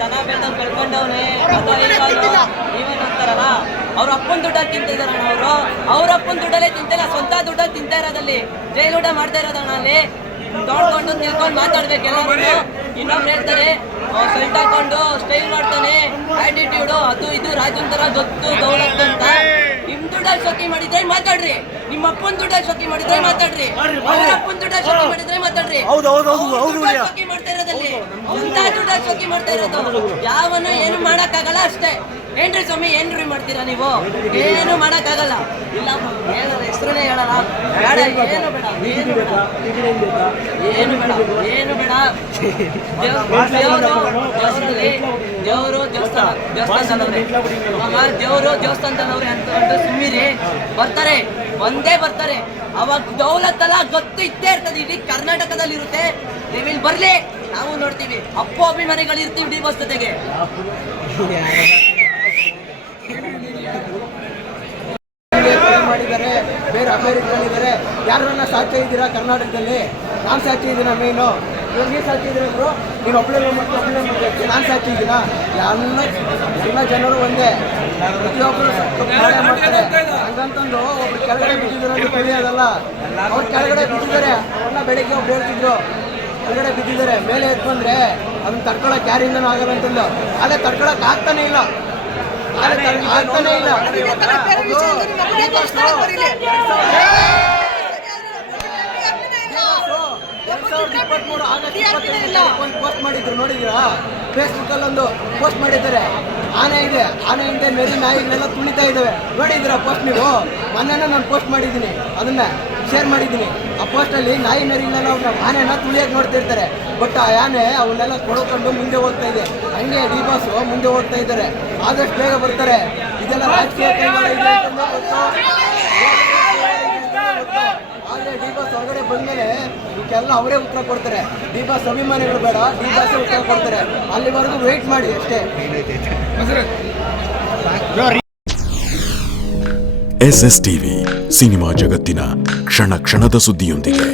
ದನ ಬೆಳೆದ ಕಳ್ಕೊಂಡವ್ನೆ ನೀವೇನು ಅಂತಾರಲ್ಲ, ಅವ್ರ ಅಪ್ಪನ ದುಡ್ಡಲ್ಲಿ ತಿಂತಿದಾರಣ. ಅವ್ರ ಅಪ್ಪನ ದುಡ್ಡಲ್ಲೇ ತಿಂತಿಲ್ಲ, ಸ್ವಂತ ದುಡ್ಡಲ್ಲಿ ತಿಂತಾ ಇರೋದಲ್ಲಿ, ಜೈಲೂಟ ಮಾಡ್ತಾ ಇರೋದಣ್ಣ. ಅಲ್ಲಿ ತೊಳ್ಕೊಂಡು ತಿಳ್ಕೊಂಡು ಮಾತಾಡ್ಬೇಕೆಲ್ಲ. ಇನ್ನೊಬ್ರು ಹೇಳ್ತಾರೆ ಸೆಲ್ಟ್ ಹಾಕೊಂಡು ಸ್ಟೈಲ್ ಮಾಡ್ತಾನೆ, ಆಟಿಟ್ಯೂಡು, ಅದು ಇದು ರಾಜನ್ ತರ ಗೊತ್ತು ದೌಲತ್ತು ಅಂತ. ನಿಮ್ ದುಡ್ಡಲ್ಲಿ ಶೋಕಿ ಮಾಡಿದ್ರೆ ಮಾತಾಡ್ರಿ, ನಿಮ್ಮ ಅಪ್ಪನ ದುಡ್ಡಲ್ಲಿ ಶೋಕಿ ಮಾಡಿದ್ರೆ ಮಾತಾಡ್ರಿ, ಅವ್ರ ಅಪ್ಪನ ದುಡ್ಡಲ್ಲಿ ಶೋಕಿ ಮಾಡಿದ್ರೆ ಮಾತಾಡ್ರಿ. ಶೋಕಿ ಮಾಡ್ತಾ ಇರೋದಲ್ಲಿ ಸ್ವಂತ ದುಡ್ಡಲ್ಲಿ ಶೋಕಿ ಮಾಡ್ತಾ ಇರೋದು. ಯಾವನು ಏನು ಮಾಡಕ್ಕಾಗಲ್ಲ ಅಷ್ಟೇ. ಏನ್ರಿ ಸ್ವಾಮಿ, ಏನ್ರಿ ಮಾಡ್ತೀರಾ ನೀವು? ಏನು ಮಾಡಕ್ಕಾಗಲ್ಲ. ಇಲ್ಲ ಹೆಸರನ್ನೇ ಹೇಳಲ್ಲ, ಬೇಡ, ಏನು ಬೇಡ, ಏನು ಬೇಡ, ಏನು ಬೇಡ, ಏನು ಬೇಡ. ದೇವರು ದೇವಸ್ಥಾನದವ್ರೆ, ದೇವರು ದೇವಸ್ಥಾನದವ್ರೆ ಅಂತಕೊಂಡು ಸುಮ್ಮಿರಿ. ಬರ್ತಾರೆ, ಒಂದೇ ಬರ್ತಾರೆ. ಅವಾಗ ದೌಲತ್ತಲ್ಲ ಗೊತ್ತು ಇದ್ದೇ ಇರ್ತದೆ, ಇಡೀ ಕರ್ನಾಟಕದಲ್ಲಿ ಇರುತ್ತೆ. ನೀವಿಲ್ಲಿ ಬರ್ಲಿ, ನಾವು ನೋಡ್ತೀವಿ. ಅಪ್ಪು ಅಭಿಮಾನಿಗಳು ಇರ್ತೀವಿ ಡಿ ಬಸ್ ಜೊತೆಗೆ. ಮಾಡಿದ್ದಾರೆ, ಬೇರೆ ಅಮೇರಿಕಲ್ಲಿದ್ದಾರೆ. ಯಾರನ್ನ ಸಾಕ್ತಾ ಇದ್ದೀರಾ ಕರ್ನಾಟಕದಲ್ಲಿ? ನಾನು ಸಾಕ್ತಾ ಇದ್ದೀನ ಮೇನು. ಇವಾಗ ನೀನು ಸಾಕ್ತಾ ಇದ್ದೀರಾ ಅಂದರು, ನೀನು ಒಬ್ಬಳೆ ನಾನು ಸಾಕ್ತಾ ಇದ್ದೀನ. ಎಲ್ಲ ಜನರು ಒಂದೇ, ಪ್ರತಿಯೊಬ್ಬರು ಮಾಡ್ತಾರೆ. ಹಂಗಂತಂದು ಒಬ್ರು ಕೆಳಗಡೆ ಬಿದ್ದಿದ್ರು ಅಂತ ತಿಳಿಯೋದಲ್ಲ. ಅವ್ರು ಕೆಳಗಡೆ ಬಿದ್ದಿದ್ದಾರೆ. ಅವ್ರನ್ನ ಬೆಳಗ್ಗೆ ಒಬ್ರು ಹೇಳ್ತಿದ್ರು ಕೆಳಗಡೆ ಬಿದ್ದಿದ್ದಾರೆ, ಮೇಲೆ ಎತ್ಕೊಂಡ್ರೆ ಅದನ್ನ ತಡ್ಕೊಳಕ್ಕೆ ಯಾರಿಂದನೂ ಆಗಲ್ಲ ಅಂತಂದು. ಅದೇ ತಡ್ಕೊಳಕ್ಕೆ ಆಗ್ತಾನೆ ಇಲ್ಲ, ಆಗ್ತಾನೆ ಇಲ್ಲ. ಪೋಸ್ಟ್ ಮಾಡಿದ್ರು ನೋಡಿದ್ದೀರಾ? ಫೇಸ್ಬುಕ್ ಅಲ್ಲಿ ಒಂದು ಪೋಸ್ಟ್ ಮಾಡಿದ್ದಾರೆ. ಆನೆ ಇದೆ, ಆನೆಯಿಂದ ನರಿ ನಾಯಿಗಳೆಲ್ಲ ತುಳಿತಾ ಇದ್ದಾವೆ. ನೋಡಿದ್ದೀರಾ ಪೋಸ್ಟ್ ನೀವು? ಮೊನ್ನೆನ ನಾನು ಪೋಸ್ಟ್ ಮಾಡಿದ್ದೀನಿ, ಅದನ್ನ ಶೇರ್ ಮಾಡಿದ್ದೀನಿ. ಆ ಪೋಸ್ಟಲ್ಲಿ ನಾಯಿ ನರಿಗಳೆಲ್ಲ ಅವ್ನ ಆನೆನ ತುಳಿಯೋಕೆ ನೋಡ್ತಿರ್ತಾರೆ. ಬಟ್ ಆ ಆನೆ ಅವನ್ನೆಲ್ಲ ಕೊಡ್ಕೊಂಡು ಮುಂದೆ ಹೋಗ್ತಾ ಇದೆ. ಹಂಗೆ ಡಿ ಬಾಸ್ ಮುಂದೆ ಹೋಗ್ತಾ ಇದ್ದಾರೆ. ಆದಷ್ಟು ಬೇಗ ಬರ್ತಾರೆ. ಇದೆಲ್ಲ ರಾಜಕೀಯ ಕೈವಾಡ ಇದೆ ಅಂತ ಗೊತ್ತು. ಆದರೆ ಡಿ ಬಾಸ್ ಹೊರಗಡೆ ಬಂದಮೇಲೆ ಇದಕ್ಕೆಲ್ಲ ಅವರೇ ಉತ್ತರ ಕೊಡ್ತಾರೆ. ಡಿ ಬಾಸ್ ಅಭಿಮಾನಿಗಳು ಬೇಡ, ಡಿ ಬಾಸ್ ಉತ್ತರ ಕೊಡ್ತಾರೆ. ಅಲ್ಲಿವರೆಗೂ ವೆಯ್ಟ್ ಮಾಡಿ ಅಷ್ಟೇ. SS ಟಿವಿ, ಸಿನಿಮಾ ಜಗತ್ತಿನ ಕ್ಷಣ ಕ್ಷಣದ ಸುದ್ದಿಯೊಂದಿಗೆ.